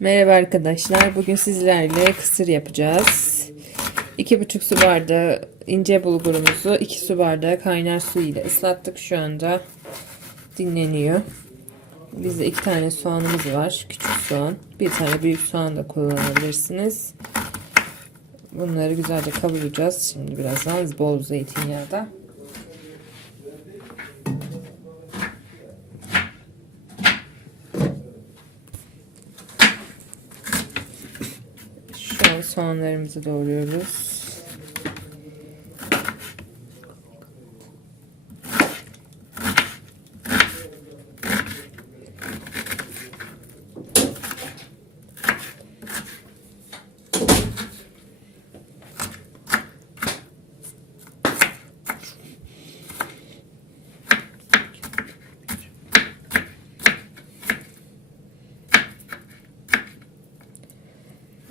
Merhaba arkadaşlar. Bugün sizlerle kısır yapacağız. 2,5 su bardağı ince bulgurumuzu 2 su bardağı kaynar su ile ıslattık. Şu anda dinleniyor. Bizde 2 tane soğanımız var. Küçük soğan. Bir tane büyük soğan da kullanabilirsiniz. Bunları güzelce kavuracağız. Şimdi birazdan bol zeytinyağda. Şu soğanlarımızı doğruyoruz.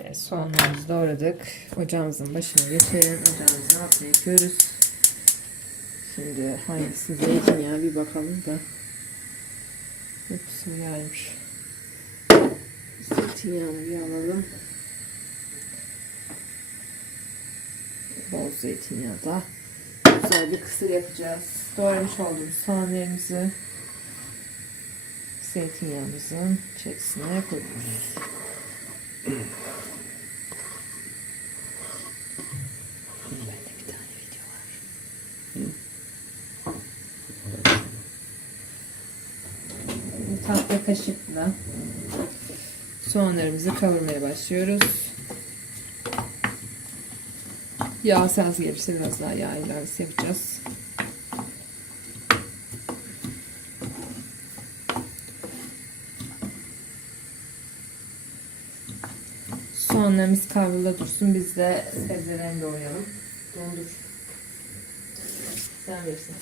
Evet, soğanlarımızı doğradık. Ocağımızın başına geçelim. Ocağımızın altına yapıyoruz. Şimdi hangisi zeytinyağı bir bakalım da. Hepsi gelmiş. Zeytinyağını bir alalım. Bol zeytinyağı da. Güzel bir kısır yapacağız. Doğramış olduğumuz soğanlarımızı zeytinyağımızın içerisine koyuyoruz. Bende bir tane video var. Tatlı kaşıkla soğanlarımızı kavurmaya başlıyoruz. Yağ az gelirse biraz daha yağ ilavesi yapacağız. Soğanlarımız kavrula dursun. Biz de sebzelerini doğrayalım. Dondur. Sen verirsin.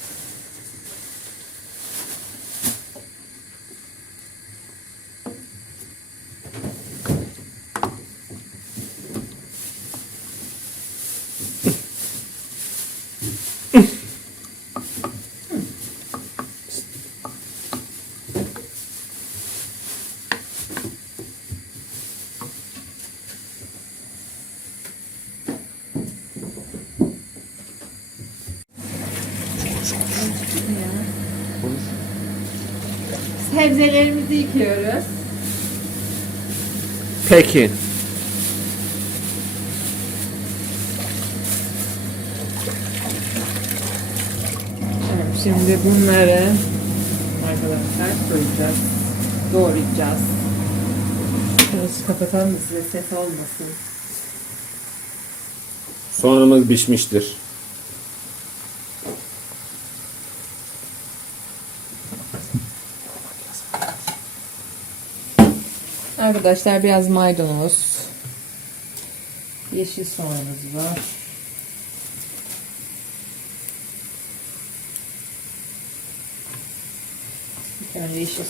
Sebzelerimizi yıkıyoruz. Peki. Evet, şimdi bunları arkadaşlar soyacağız. Doğrayacağız. Biraz kapatalım da size ses olmasın. Soğanımız pişmiştir. Arkadaşlar biraz maydanoz. Yeşil soğanımız var. Bir tane yeşil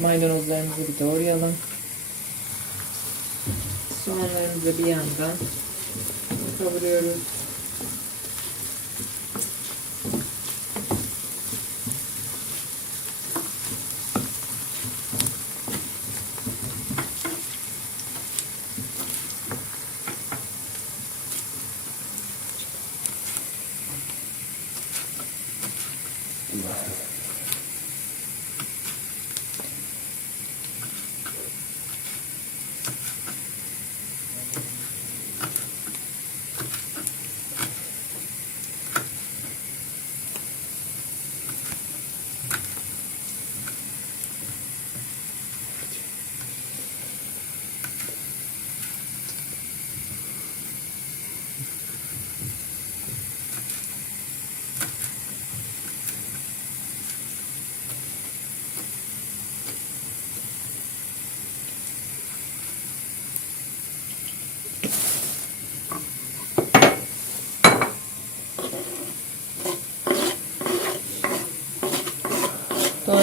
maydanozlarımızı bir doğrayalım. Soğanlarımızı bir yandan kavuruyoruz.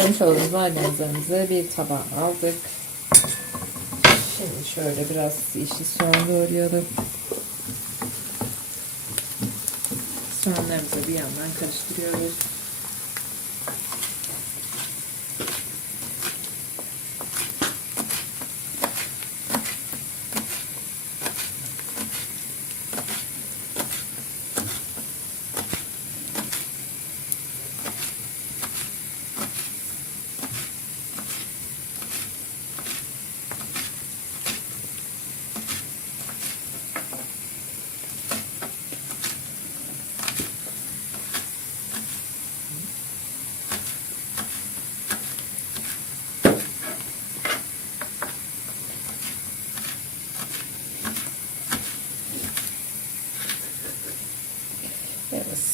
Doğramış olduğumuz maydanozlarımızı bir tabağa aldık. Şimdi şöyle biraz yeşil soğan. Soğanlarımızı bir yandan karıştırıyoruz.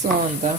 Soğan da